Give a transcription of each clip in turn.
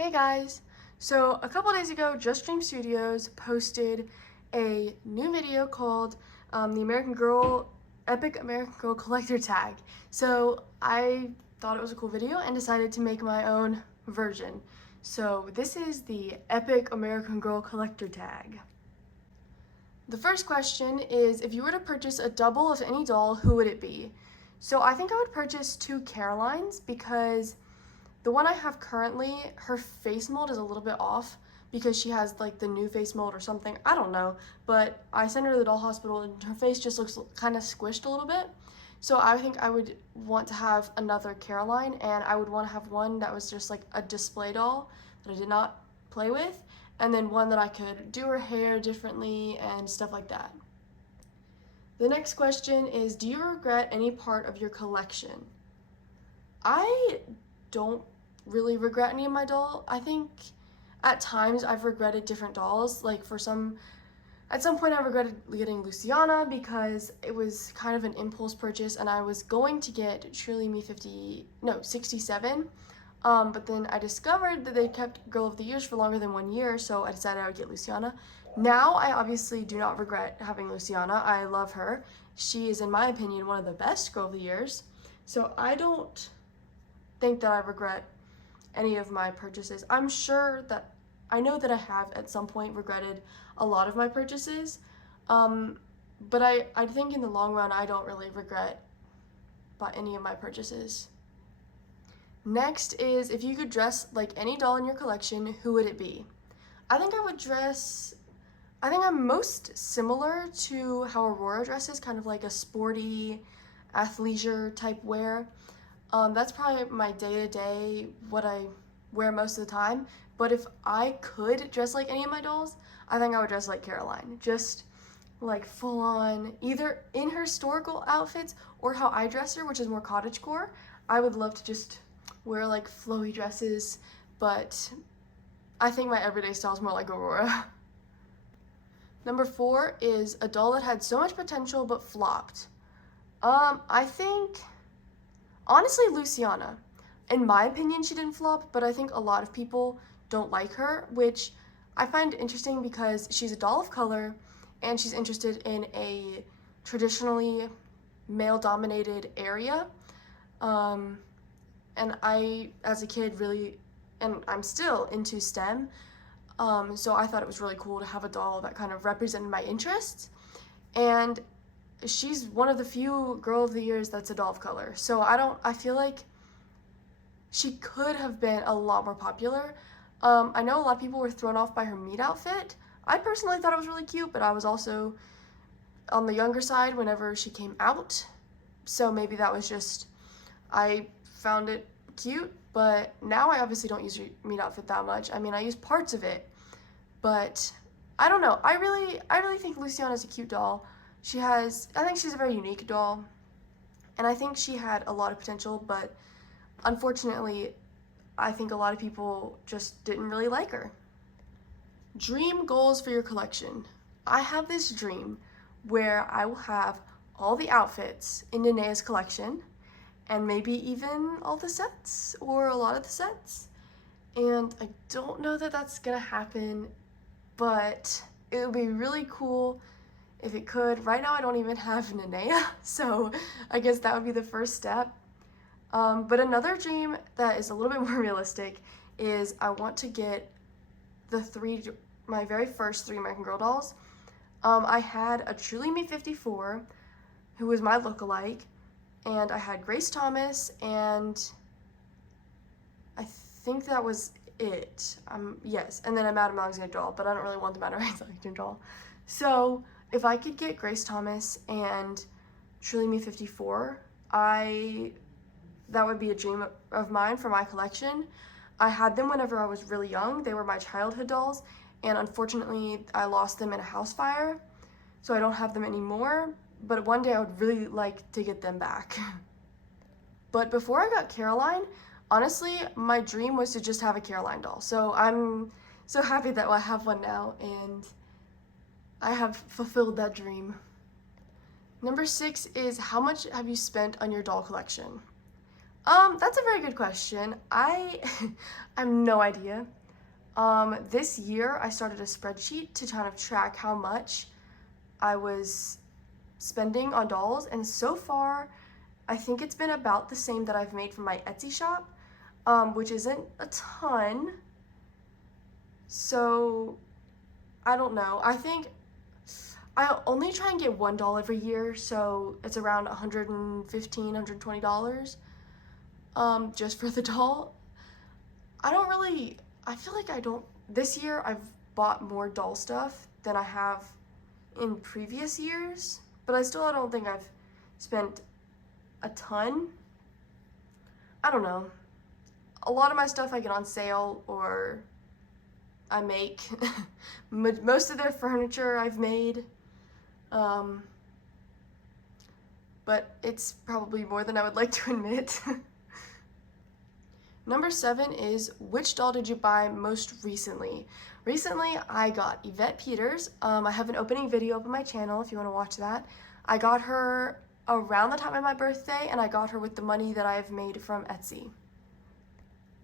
Hey guys! So a couple days ago, Just Dream Studios posted a new video called the Epic American Girl Collector Tag. So I thought it was a cool video and decided to make my own version. So this is the Epic American Girl Collector Tag. The first question is, if you were to purchase a double of any doll, who would it be? So I think I would purchase two Carolines because the one I have currently, her face mold is a little bit off because she has like the new face mold or something. I don't know, but I sent her to the doll hospital and her face just looks kind of squished a little bit. So I think I would want to have another Caroline, and I would want to have one that was just like a display doll that I did not play with, and then one that I could do her hair differently and stuff like that. The next question is, do you regret any part of your collection? I don't really regret any of my doll. I think at times I've regretted different dolls. Like at some point I regretted getting Luciana because it was kind of an impulse purchase and I was going to get Truly Me 67. But then I discovered that they kept Girl of the Years for longer than 1 year, so I decided I would get Luciana. Now I obviously do not regret having Luciana. I love her. She is, in my opinion, one of the best Girl of the Years. So I don't think that I regret any of my purchases. I know that I have at some point regretted a lot of my purchases, but I think in the long run I don't really regret any of my purchases. Next is, if you could dress like any doll in your collection, who would it be? I think I'm most similar to how Aurora dresses, kind of like a sporty athleisure type wear. That's probably my day-to-day, what I wear most of the time. But if I could dress like any of my dolls, I think I would dress like Caroline. Just like full on, either in her historical outfits or how I dress her, which is more cottagecore. I would love to just wear like flowy dresses, but I think my everyday style is more like Aurora. Number 4 is a doll that had so much potential but flopped. I think honestly, Luciana. In my opinion, she didn't flop, but I think a lot of people don't like her, which I find interesting because she's a doll of color and she's interested in a traditionally male-dominated area. And I, as a kid, and I'm still into STEM, so I thought it was really cool to have a doll that kind of represented my interests. And she's one of the few Girl of the Years that's a doll of color. So I feel like she could have been a lot more popular. I know a lot of people were thrown off by her meat outfit. I personally thought it was really cute, but I was also on the younger side whenever she came out. So maybe that was just, I found it cute, but now I obviously don't use her meat outfit that much. I mean, I use parts of it, but I don't know. I really think Luciana's a cute doll. I think she's a very unique doll, and I think she had a lot of potential, but unfortunately, I think a lot of people just didn't really like her. Dream goals for your collection. I have this dream where I will have all the outfits in Nenea's collection, and maybe even all the sets, or a lot of the sets. And I don't know that that's gonna happen, but it would be really cool if it could. Right now I don't even have Nenea, so I guess that would be the first step. But another dream that is a little bit more realistic is I want to get my very first 3 American Girl dolls. I had a Truly Me 54, who was my lookalike, and I had Grace Thomas, and I think that was it. Yes, and then a Madame Alexander doll, but I don't really want the Madame Alexander doll. So if I could get Grace Thomas and Truly Me 54, that would be a dream of mine for my collection. I had them whenever I was really young. They were my childhood dolls, and unfortunately I lost them in a house fire, so I don't have them anymore, but one day I would really like to get them back. But before I got Caroline, honestly, my dream was to just have a Caroline doll. So I'm so happy that I have one now, and I have fulfilled that dream. Number 6 is, how much have you spent on your doll collection? That's a very good question. I I have no idea. This year I started a spreadsheet to kind of track how much I was spending on dolls, and so far I think it's been about the same that I've made from my Etsy shop, which isn't a ton. So I don't know. I think I only try and get $1 every year, so it's around $115, $120, just for the doll. I don't really, I feel like I don't, this year I've bought more doll stuff than I have in previous years, but I don't think I've spent a ton. I don't know. A lot of my stuff I get on sale or I make. Most of their furniture I've made. But it's probably more than I would like to admit. Number 7 is, which doll did you buy most recently? Recently, I got Yvette Peters. I have an opening video up on my channel if you want to watch that. I got her around the time of my birthday, and I got her with the money that I've made from Etsy.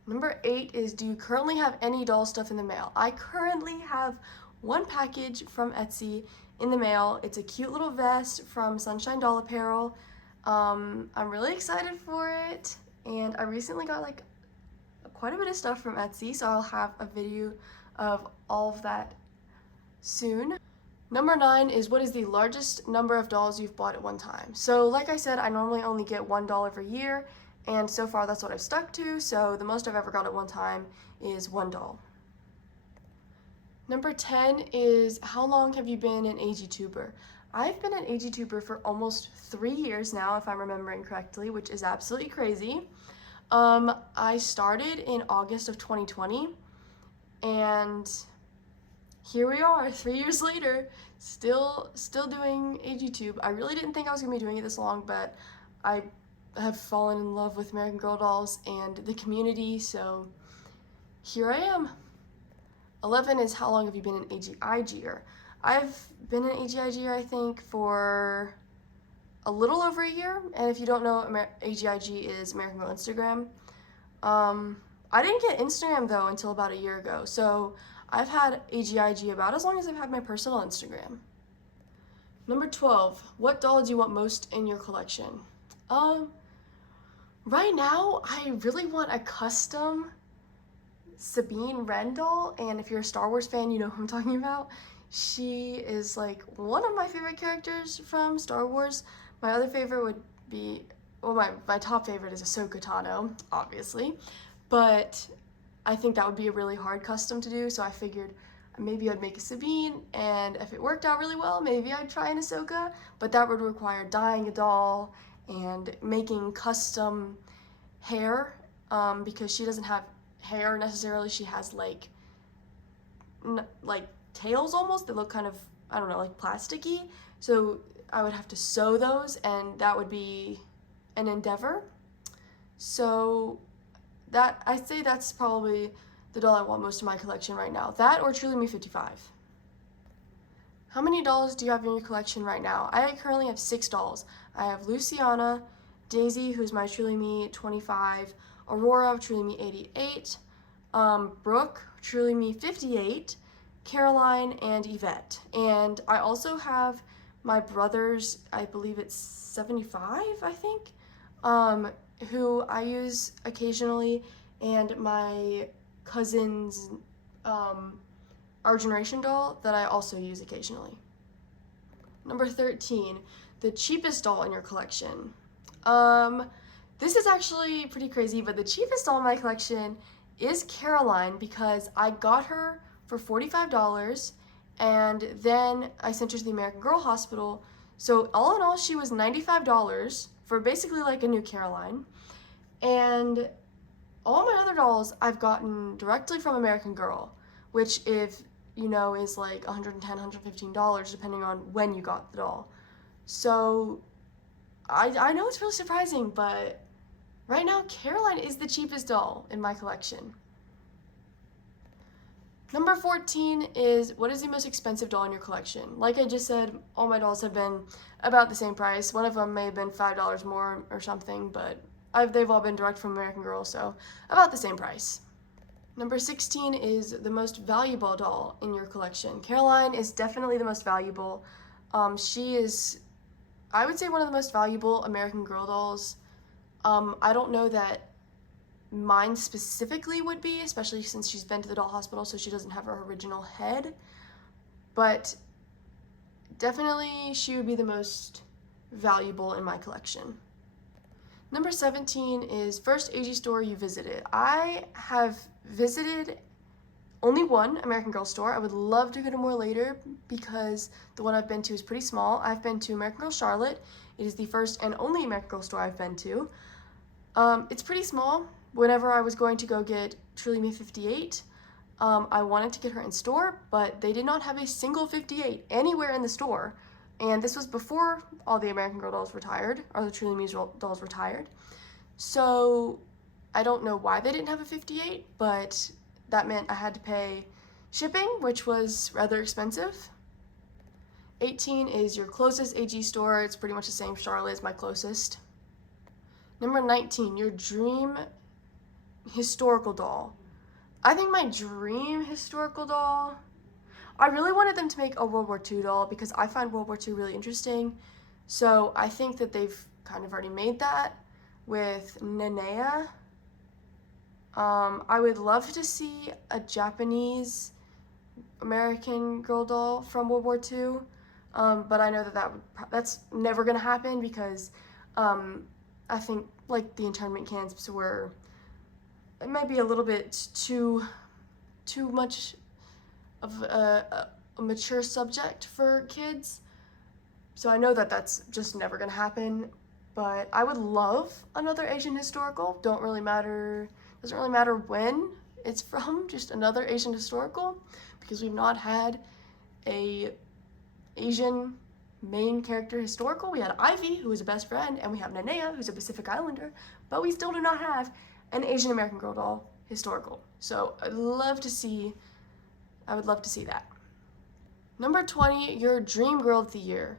Number 8 is, do you currently have any doll stuff in the mail? I currently have one package from Etsy in the mail. It's a cute little vest from Sunshine Doll Apparel. I'm really excited for it, and I recently got like quite a bit of stuff from Etsy, so I'll have a video of all of that soon. Number 9 is, what is the largest number of dolls you've bought at one time? So like I said, I normally only get $1 every year, and so far that's what I've stuck to, so the most I've ever got at one time is one doll. Number 10 is, how long have you been an AGtuber? I've been an AGtuber for almost 3 years now, if I'm remembering correctly, which is absolutely crazy. I started in August of 2020, and here we are 3 years later, still doing AGtube. I really didn't think I was gonna be doing it this long, but I have fallen in love with American Girl dolls and the community, so here I am. 11 is, how long have you been an AGIGER? I've been an AGIGer, I think, for a little over a year, and if you don't know, AGIG is American Girl Instagram. I didn't get Instagram though until about a year ago, so I've had AGIG about as long as I've had my personal Instagram. Number 12, what doll do you want most in your collection? Right now, I really want a custom Sabine Wren doll, and if you're a Star Wars fan, you know who I'm talking about. She is like one of my favorite characters from Star Wars. My other favorite would be, well, my top favorite is Ahsoka Tano, obviously, but I think that would be a really hard custom to do, so I figured maybe I'd make a Sabine, and if it worked out really well, maybe I'd try an Ahsoka, but that would require dyeing a doll and making custom hair, because she doesn't have hair necessarily. She has like tails almost that look kind of, I don't know, like plasticky, so I would have to sew those, and that would be an endeavor. So that, I'd say that's probably the doll I want most of my collection right now. That or Truly Me 55. How many dolls do you have in your collection right now? I currently have 6 dolls. I have Luciana, Daisy, who's my Truly Me 25, Aurora of Truly Me 88, Brooke, Truly Me 58, Caroline, and Yvette. And I also have my brother's, I believe it's 75, I think, who I use occasionally, and my cousin's Our Generation doll that I also use occasionally. Number 13, the cheapest doll in your collection. This is actually pretty crazy, but the cheapest doll in my collection is Caroline, because I got her for $45, and then I sent her to the American Girl Hospital. So all in all, she was $95 for basically like a new Caroline. And all my other dolls I've gotten directly from American Girl, which, if you know, is like $110, $115 depending on when you got the doll. So I know it's really surprising, but right now Caroline is the cheapest doll in my collection. Number 14 is, what is the most expensive doll in your collection? Like I just said, all my dolls have been about the same price. One of them may have been $5 more or something, but they've all been direct from American Girl, so about the same price. Number 16 is the most valuable doll in your collection. Caroline is definitely the most valuable. She is, I would say, one of the most valuable American Girl dolls. I don't know that mine specifically would be, especially since she's been to the doll hospital, so she doesn't have her original head. But definitely she would be the most valuable in my collection. Number 17 is first AG store you visited. I have visited only one American Girl store. I would love to go to more later because the one I've been to is pretty small. I've been to American Girl Charlotte. It is the first and only American Girl store I've been to. It's pretty small. Whenever I was going to go get Truly Me 58, I wanted to get her in store, but they did not have a single 58 anywhere in the store. And this was before all the American Girl dolls retired, or the Truly Me dolls retired. So I don't know why they didn't have a 58, but that meant I had to pay shipping, which was rather expensive. 18 is your closest AG store. It's pretty much the same. Charlotte is my closest. Number 19, your dream historical doll. I think my dream historical doll, I really wanted them to make a World War II doll because I find World War II really interesting. So I think that they've kind of already made that with Nenea. I would love to see a Japanese American Girl doll from World War II, but I know that that's never going to happen because I think like the internment camps were, it might be a little bit too much of a mature subject for kids. So I know that that's just never gonna happen, but I would love another Asian historical. Doesn't really matter when it's from, just another Asian historical, because we've not had a Asian main character historical. We had Ivy, who is a best friend, and we have Nenea, who's a Pacific Islander, but we still do not have an Asian American Girl doll historical. So I would love to see that. Number 20, your dream girl of the year.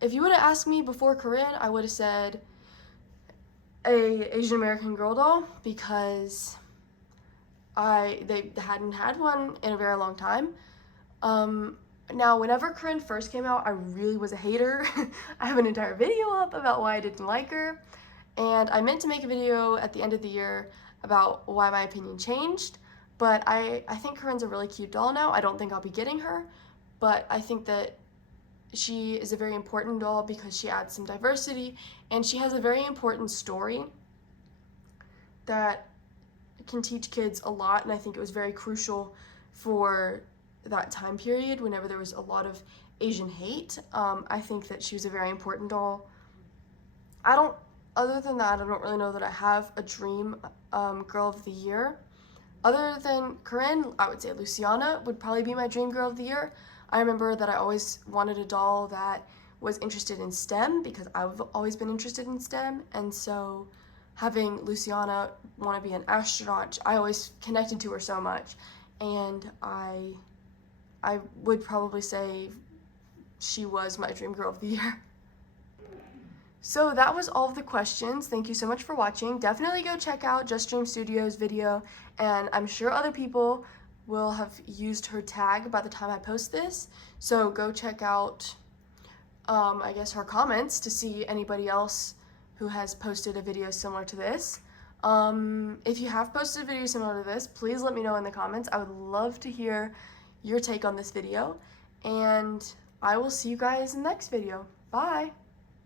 If you would have asked me before Corinne, I would have said a Asian American Girl doll because they hadn't had one in a very long time. Now, whenever Corinne first came out, I really was a hater. I have an entire video up about why I didn't like her, and I meant to make a video at the end of the year about why my opinion changed, but I think Corinne's a really cute doll now. I don't think I'll be getting her, but I think that she is a very important doll because she adds some diversity, and she has a very important story that can teach kids a lot, and I think it was very crucial for that time period whenever there was a lot of Asian hate. I think that she was a very important doll. Other than that, I don't really know that I have a dream girl of the year. Other than Corinne, I would say Luciana would probably be my dream girl of the year. I remember that I always wanted a doll that was interested in STEM because I've always been interested in STEM, and so having Luciana want to be an astronaut, I always connected to her so much, and I would probably say she was my dream girl of the year. So that was all of the questions. Thank you so much for watching. Definitely go check out Just Dream Studios' video, and I'm sure other people will have used her tag by the time I post this. So go check out, I guess, her comments to see anybody else who has posted a video similar to this. If you have posted a video similar to this, please let me know in the comments. I would love to hear your take on this video, and I will see you guys in the next video. Bye!